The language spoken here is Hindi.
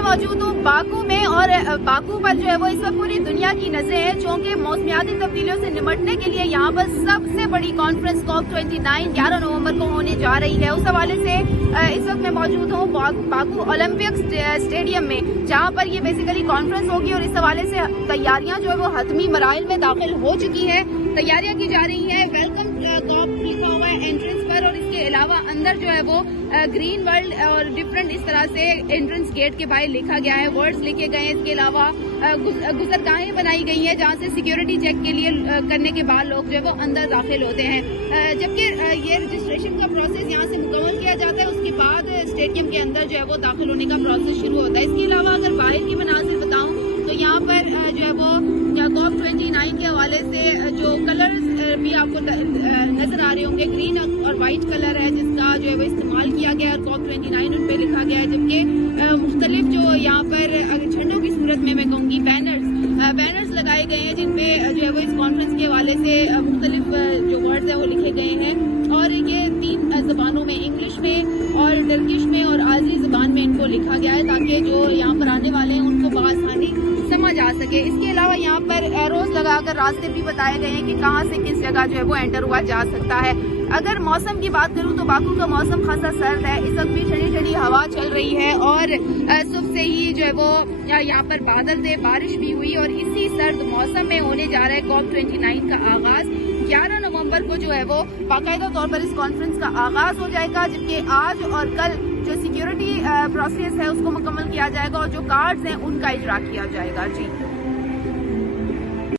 मैं मौजूद हूँ बाकू में और बाकू पर जो है वो इस वक्त पूरी दुनिया की नजरें हैं, क्योंकि मौसमियाती तब्दीलियों से निपटने के लिए यहाँ पर सबसे बड़ी कॉन्फ्रेंस COP29 11 नवंबर को होने जा रही है। उस हवाले से इस वक्त मैं मौजूद हूँ बाकू ओलंपिक स्टेडियम में, जहाँ पर ये बेसिकली कॉन्फ्रेंस होगी और इस हवाले से तैयारियां जो है वो हतमी मराइल में दाखिल हो चुकी है। तैयारियां की जा रही है। वेलकम कॉप लिखा हुआ है एंट्रेंस पर और इसके अलावा अंदर जो है वो ग्रीन वर्ल्ड और डिफरेंट इस तरह से एंट्रेंस गेट के बाहर लिखा गया है, वर्ड्स लिखे गए हैं। इसके अलावा गुजरगाहें बनाई गई हैं जहां से सिक्योरिटी चेक के लिए करने के बाद लोग जो है वो अंदर दाखिल होते हैं। जबकि ये रजिस्ट्रेशन का प्रोसेस यहाँ से मुकम्मल किया जाता है, उसके बाद स्टेडियम के अंदर जो है वो दाखिल होने का प्रोसेस शुरू होता है। इसके अलावा अगर बाहर की मनासिर बताऊं तो यहाँ पर जो है वो COP29 के हवाले से जो कलर्स भी आपको नजर आ रहे होंगे, ग्रीन और व्हाइट कलर है जिसका जो है वो इस्तेमाल किया गया है और COP29 उन पे लिखा गया है। जबकि मुख्तलिफ जो यहाँ पर झंडों की सूरत में मैं कहूँगी बैनर्स लगाए गए हैं जिनपे जो है वो इस कॉन्फ्रेंस के हवाले से मुख्तलिफ जो वर्ड्स है वो लिखे गए हैं और ये 3 जबानों में, इंग्लिश में और टर्किश में और आज़री जबान में इनको लिखा गया है ताकि जो यहाँ पर आने वाले हैं उनको बआसानी समझ आ सके। इसके अलावा यहाँ पर एरोज लगाकर रास्ते भी बताए गए हैं कि कहाँ से किस जगह जो है वो एंटर हुआ जा सकता है। अगर मौसम की बात करूँ तो बाकू का मौसम खासा सर्द है। इस वक्त भी ठंडी ठंडी हवा चल रही है और सुबह से ही जो है वो यहाँ पर बादल थे, बारिश भी हुई और इसी सर्द मौसम में होने जा रहा है COP29 का आगाज। 11 नवंबर को जो है वो बाकायदा तौर पर इस कॉन्फ्रेंस का आगाज हो जाएगा, जबकि आज और कल जो सिक्योरिटी प्रोसेस है उसको मुकम्मल किया जाएगा और जो कार्ड्स हैं उनका इजरा किया जाएगा। जी।